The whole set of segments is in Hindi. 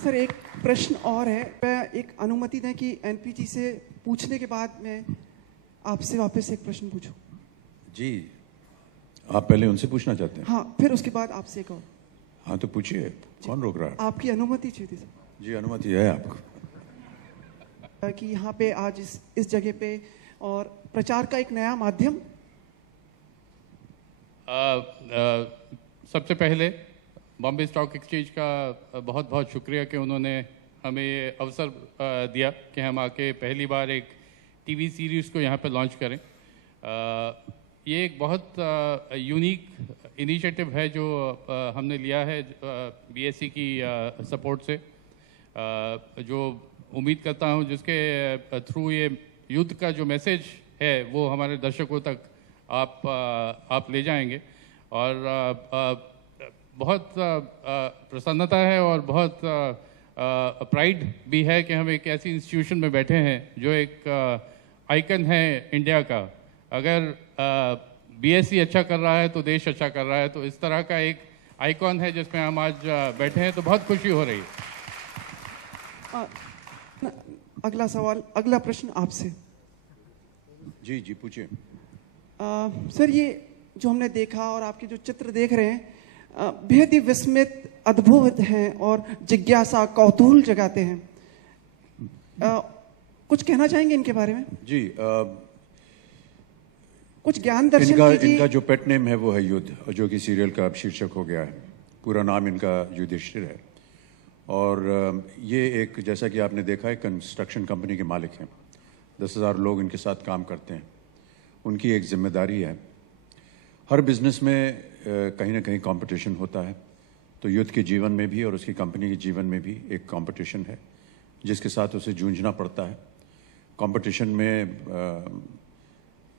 सर एक प्रश्न और है, मैं एक अनुमति दें कि एनपीटी से पूछने के बाद मैं आपसे वापस एक प्रश्न पूछूं। जी, आप पहले उनसे पूछना चाहते हैं? हाँ, फिर उसके बाद आपसे एक और। हाँ तो पूछिए, कौन रोक रहा है? आपकी अनुमति चाहिए थी सर। जी अनुमति है आपको। कि यहाँ पे आज इस जगह पे और प्रचार का एक नया माध्यम। सबसे पहले बॉम्बे स्टॉक एक्सचेंज का बहुत बहुत शुक्रिया कि उन्होंने हमें ये अवसर दिया कि हम आके पहली बार एक टीवी सीरीज़ को यहाँ पे लॉन्च करें। ये एक बहुत यूनिक इनिशिएटिव है जो हमने लिया है बीएससी की सपोर्ट से, जो उम्मीद करता हूँ जिसके थ्रू ये युद्ध का जो मैसेज है वो हमारे दर्शकों तक आप ले जाएंगे। और बहुत प्रसन्नता है और बहुत प्राइड भी है कि हम एक ऐसी इंस्टीट्यूशन में बैठे हैं जो एक आइकन है इंडिया का। अगर बीएससी अच्छा कर रहा है तो देश अच्छा कर रहा है, तो इस तरह का एक आइकॉन है जिसमें हम आज बैठे हैं, तो बहुत खुशी हो रही है। अगला सवाल, अगला प्रश्न आपसे। जी जी पूछिए। सर ये जो हमने देखा और आपके जो चित्र देख रहे हैं बेहद ही विस्मित, अद्भुत हैं और जिज्ञासा, कौतूहल जगाते हैं। कुछ कहना चाहेंगे इनके बारे में? जी कुछ ज्ञान दर्शन कीजिए। इनका जो पेट नेम है वो है युद्ध, जो कि सीरियल का अब शीर्षक हो गया है। पूरा नाम इनका युधिष्ठिर है। और ये एक, जैसा कि आपने देखा है, कंस्ट्रक्शन कंपनी के मालिक हैं। 10,000 लोग इनके साथ काम करते हैं। उनकी एक जिम्मेदारी है। हर बिजनेस में कहीं ना कहीं कंपटीशन होता है, तो युद्ध के जीवन में भी और उसकी कंपनी के जीवन में भी एक कंपटीशन है जिसके साथ उसे जूझना पड़ता है। कंपटीशन में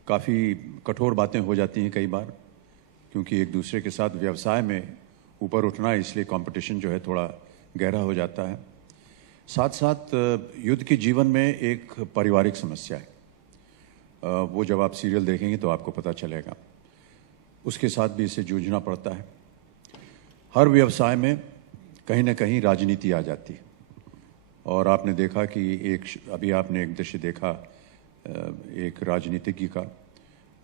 काफ़ी कठोर बातें हो जाती हैं कई बार, क्योंकि एक दूसरे के साथ व्यवसाय में ऊपर उठना है, इसलिए कंपटीशन जो है थोड़ा गहरा हो जाता है। साथ साथ युद्ध के जीवन में एक पारिवारिक समस्या है, वो जब आप सीरियल देखेंगे तो आपको पता चलेगा। उसके साथ भी इसे जूझना पड़ता है। हर व्यवसाय में कहीं ना कहीं राजनीति आ जाती है। और आपने देखा कि अभी आपने एक दृश्य देखा एक राजनीतिज्ञ का,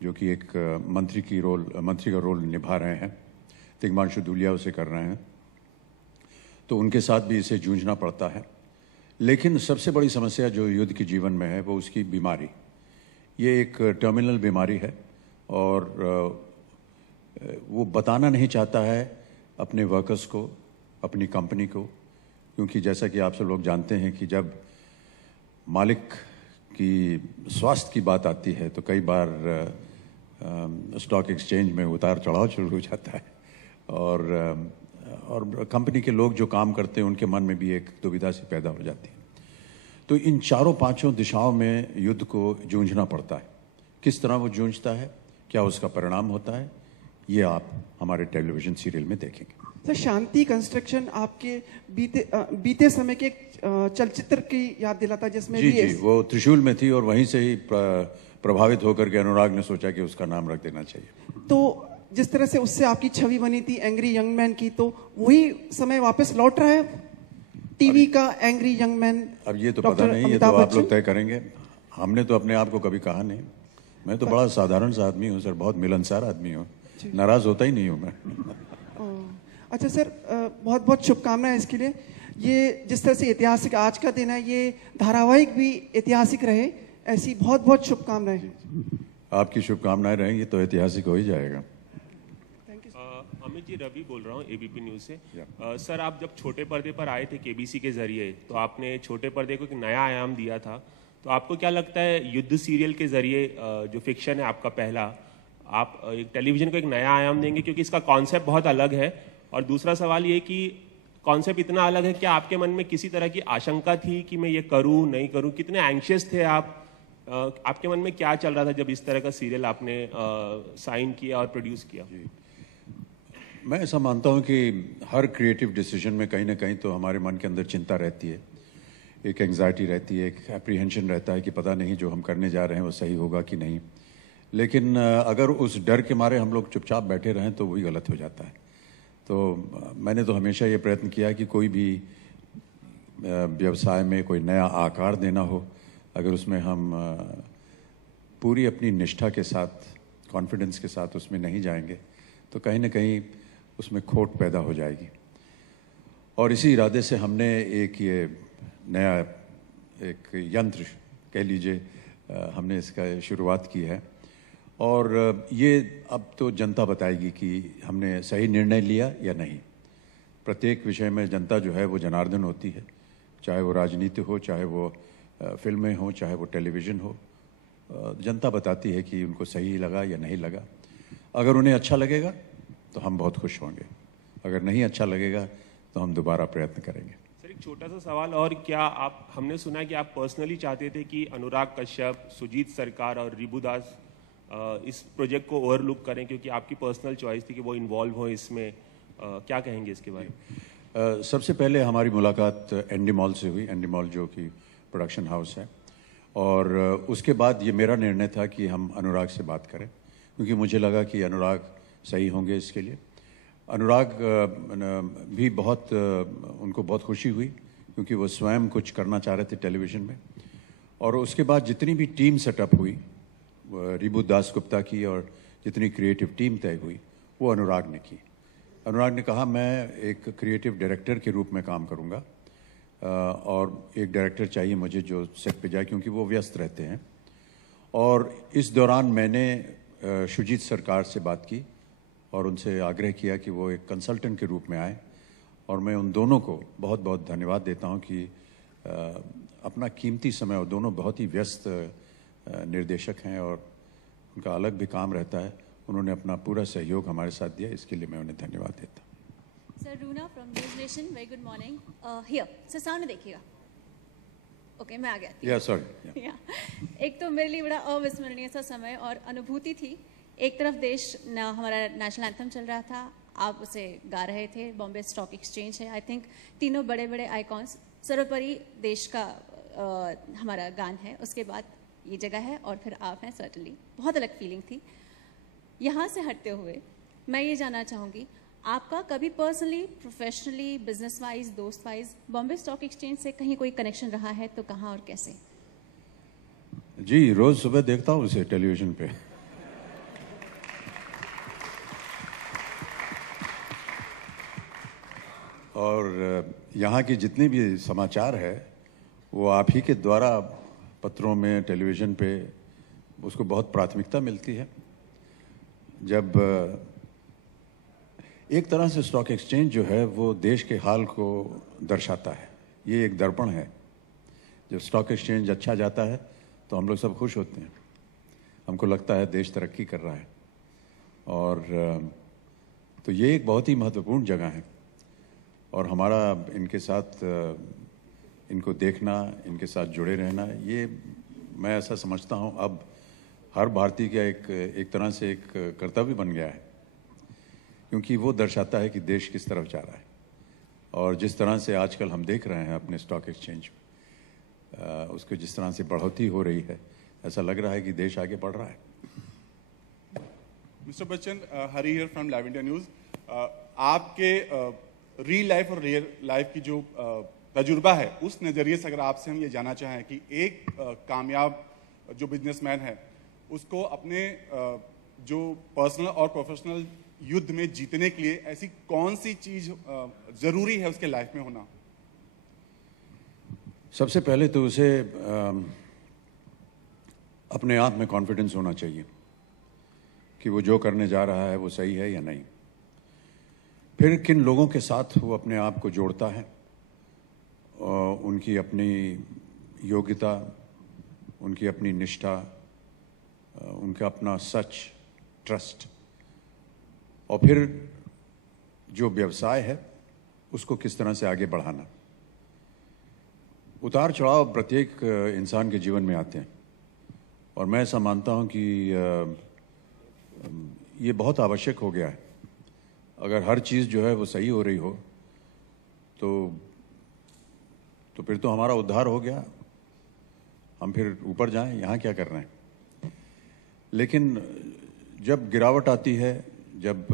जो कि एक मंत्री का रोल निभा रहे हैं। तिग्मांशु धूलिया उसे कर रहे हैं, तो उनके साथ भी इसे जूझना पड़ता है। लेकिन सबसे बड़ी समस्या जो युद्ध के जीवन में है वो उसकी बीमारी। ये एक टर्मिनल बीमारी है और वो बताना नहीं चाहता है अपने वर्कर्स को, अपनी कंपनी को, क्योंकि जैसा कि आप सब लोग जानते हैं कि जब मालिक की स्वास्थ्य की बात आती है तो कई बार स्टॉक एक्सचेंज में उतार चढ़ाव शुरू हो जाता है। और कंपनी के लोग जो काम करते हैं उनके मन में भी एक दुविधा सी पैदा हो जाती है। तो इन चारों पांचों दिशाओं में युद्ध को जूझना पड़ता है। किस तरह वो जूझता है, क्या उसका परिणाम होता है, ये आप हमारे टेलीविजन सीरियल में देखेंगे। सर शांति कंस्ट्रक्शन आपके बीते समय के चलचित्र की याद दिलाता, जिसमें जी जी वो त्रिशूल में थी और वहीं से ही प्रभावित होकर के अनुराग ने सोचा कि उसका नाम रख देना चाहिए। तो जिस तरह से उससे आपकी छवि बनी थी एंग्री यंग मैन की, तो वही समय वापस लौट रहा है टीवी का एंग्री यंग मैन? अब ये तो पता नहीं, ये तो आप लोग तय करेंगे। हमने तो अपने आप को कभी कहा नहीं। मैं तो बड़ा साधारण सा आदमी हूँ सर, बहुत मिलनसार आदमी हूँ, नाराज होता ही नहीं हूँ मैं। अच्छा सर, बहुत बहुत शुभकामनाएं इसके लिए। ये जिस तरह से ऐतिहासिक आज का दिन है, ये धारावाहिक भी ऐतिहासिक रहे, ऐसी बहुत बहुत शुभकामनाएं। आपकी शुभकामनाएं रहेंगी तो ऐतिहासिक हो ही जाएगा। अमित जी, रवि बोल रहा हूँ एबीपी न्यूज़ से। सर आप जब छोटे पर्दे पर आए थे केबीसी के जरिए, तो आपने छोटे पर्दे को एक नया आयाम दिया था। तो आपको क्या लगता है युद्ध सीरियल के जरिए जो फिक्शन है आपका पहला, आप एक टेलीविजन को एक नया आयाम देंगे? क्योंकि इसका कॉन्सेप्ट बहुत अलग है। और दूसरा सवाल ये कि कॉन्सेप्ट इतना अलग है, क्या आपके मन में किसी तरह की आशंका थी कि मैं ये करूं नहीं करूं? कितने एंग्शियस थे आप? आपके मन में क्या चल रहा था जब इस तरह का सीरियल आपने साइन किया और प्रोड्यूस किया? मैं ऐसा मानता हूं कि हर क्रिएटिव डिसीजन में कहीं ना कहीं तो हमारे मन के अंदर चिंता रहती है, एक एंग्जाइटी रहती है, एक एप्रीहेंशन रहता है कि पता नहीं जो हम करने जा रहे हैं वो सही होगा कि नहीं। लेकिन अगर उस डर के मारे हम लोग चुपचाप बैठे रहें तो वही गलत हो जाता है। तो मैंने तो हमेशा ये प्रयत्न किया कि कोई भी व्यवसाय में कोई नया आकार देना हो, अगर उसमें हम पूरी अपनी निष्ठा के साथ, कॉन्फिडेंस के साथ उसमें नहीं जाएंगे तो कहीं ना कहीं उसमें खोट पैदा हो जाएगी। और इसी इरादे से हमने एक ये नया एक यंत्र कह लीजिए, हमने इसका शुरुआत की है। और ये अब तो जनता बताएगी कि हमने सही निर्णय लिया या नहीं। प्रत्येक विषय में जनता जो है वो जनार्दन होती है, चाहे वो राजनीति हो, चाहे वो फिल्में हो, चाहे वो टेलीविज़न हो। जनता बताती है कि उनको सही लगा या नहीं लगा। अगर उन्हें अच्छा लगेगा तो हम बहुत खुश होंगे, अगर नहीं अच्छा लगेगा तो हम दोबारा प्रयत्न करेंगे। सर एक छोटा सा सवाल और, क्या आप, हमने सुना है कि आप पर्सनली चाहते थे कि अनुराग कश्यप, सुजीत सरकार और रिबू दास इस प्रोजेक्ट को ओवरलुक करें, क्योंकि आपकी पर्सनल चॉइस थी कि वो इन्वॉल्व हो इसमें, क्या कहेंगे इसके बारे में? सबसे पहले हमारी मुलाकात एंडी मॉल से हुई, एंडी मॉल जो कि प्रोडक्शन हाउस है। और उसके बाद ये मेरा निर्णय था कि हम अनुराग से बात करें, क्योंकि मुझे लगा कि अनुराग सही होंगे इसके लिए। अनुराग भी बहुत, उनको बहुत खुशी हुई क्योंकि वो स्वयं कुछ करना चाह रहे थे टेलीविज़न में। और उसके बाद जितनी भी टीम सेटअप हुई, रिबू दास गुप्ता की, और जितनी क्रिएटिव टीम तय हुई वो अनुराग ने की। अनुराग ने कहा मैं एक क्रिएटिव डायरेक्टर के रूप में काम करूंगा, और एक डायरेक्टर चाहिए मुझे जो सेट पे जाए, क्योंकि वो व्यस्त रहते हैं। और इस दौरान मैंने सुजीत सरकार से बात की और उनसे आग्रह किया कि वो एक कंसल्टेंट के रूप में आए। और मैं उन दोनों को बहुत बहुत धन्यवाद देता हूं कि अपना कीमती समय, और दोनों बहुत ही व्यस्त निर्देशक हैं और उनका अलग भी काम रहता है, उन्होंने अपना पूरा सहयोग हमारे साथ दिया, इसके लिए मैं उन्हें धन्यवाद देता हूँ। Sir Runa from news nation, very good morning. Here sir, सामने देखिएगा। ओके, मैं आ गया। या सॉरी। एक तो मेरे लिए बड़ा अविस्मरणीय सा समय और अनुभूति थी। एक तरफ देश हमारा नेशनल एंथम चल रहा था, आप उसे गा रहे थे, बॉम्बे स्टॉक एक्सचेंज है। आई थिंक तीनों बड़े बड़े आइकॉन्स, सर्वोपरि देश का हमारा गान है, उसके बाद ये जगह है, और फिर आप हैं। सर्टनली बहुत अलग फीलिंग थी। यहाँ से हटते हुए मैं ये जानना चाहूँगी, आपका कभी पर्सनली, प्रोफेशनली, बिजनेस वाइज, दोस्त वाइज बॉम्बे स्टॉक एक्सचेंज से कहीं कोई कनेक्शन रहा है तो कहाँ और कैसे? जी, रोज सुबह देखता हूँ उसे टेलीविजन पे। और यहाँ की जितनी भी समाचार है वो आप ही के द्वारा पत्रों में, टेलीविज़न पे उसको बहुत प्राथमिकता मिलती है। जब एक तरह से स्टॉक एक्सचेंज जो है वो देश के हाल को दर्शाता है, ये एक दर्पण है। जब स्टॉक एक्सचेंज अच्छा जाता है तो हम लोग सब खुश होते हैं, हमको लगता है देश तरक्की कर रहा है। और तो ये एक बहुत ही महत्वपूर्ण जगह है, और हमारा इनके साथ, इनको देखना, इनके साथ जुड़े रहना, ये मैं ऐसा समझता हूँ अब हर भारतीय का एक तरह से एक कर्तव्य बन गया है, क्योंकि वो दर्शाता है कि देश किस तरफ जा रहा है। और जिस तरह से आजकल हम देख रहे हैं अपने स्टॉक एक्सचेंज में, उसको जिस तरह से बढ़ोतरी हो रही है, ऐसा लग रहा है कि देश आगे बढ़ रहा है। Mister Bachchan, Hari here from live India news. आपके रियल लाइफ और रियल लाइफ की जो तजुर्बा है, उस नज़रिए से अगर आपसे हम ये जानना चाहें कि एक कामयाब जो बिजनेसमैन है उसको अपने जो पर्सनल और प्रोफेशनल युद्ध में जीतने के लिए ऐसी कौन सी चीज जरूरी है उसके लाइफ में होना? सबसे पहले तो उसे अपने आप में कॉन्फिडेंस होना चाहिए कि वो जो करने जा रहा है वो सही है या नहीं। फिर किन लोगों के साथ वो अपने आप को जोड़ता है, उनकी अपनी योग्यता, उनकी अपनी निष्ठा, उनका अपना सच, ट्रस्ट, और फिर जो व्यवसाय है उसको किस तरह से आगे बढ़ाना। उतार चढ़ाव प्रत्येक इंसान के जीवन में आते हैं, और मैं ऐसा मानता हूं कि ये बहुत आवश्यक हो गया है। अगर हर चीज़ जो है वो सही हो रही हो तो फिर तो हमारा उद्धार हो गया, हम फिर ऊपर जाएं, यहाँ क्या कर रहे हैं। लेकिन जब गिरावट आती है, जब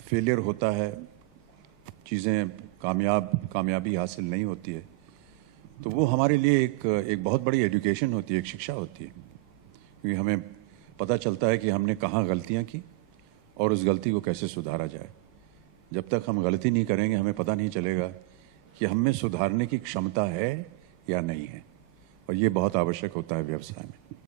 फेलियर होता है, चीज़ें कामयाबी हासिल नहीं होती है, तो वो हमारे लिए एक बहुत बड़ी एजुकेशन होती है, एक शिक्षा होती है, क्योंकि हमें पता चलता है कि हमने कहाँ गलतियाँ की और उस गलती को कैसे सुधारा जाए। जब तक हम गलती नहीं करेंगे हमें पता नहीं चलेगा कि हम में सुधारने की क्षमता है या नहीं है, और ये बहुत आवश्यक होता है व्यवसाय में।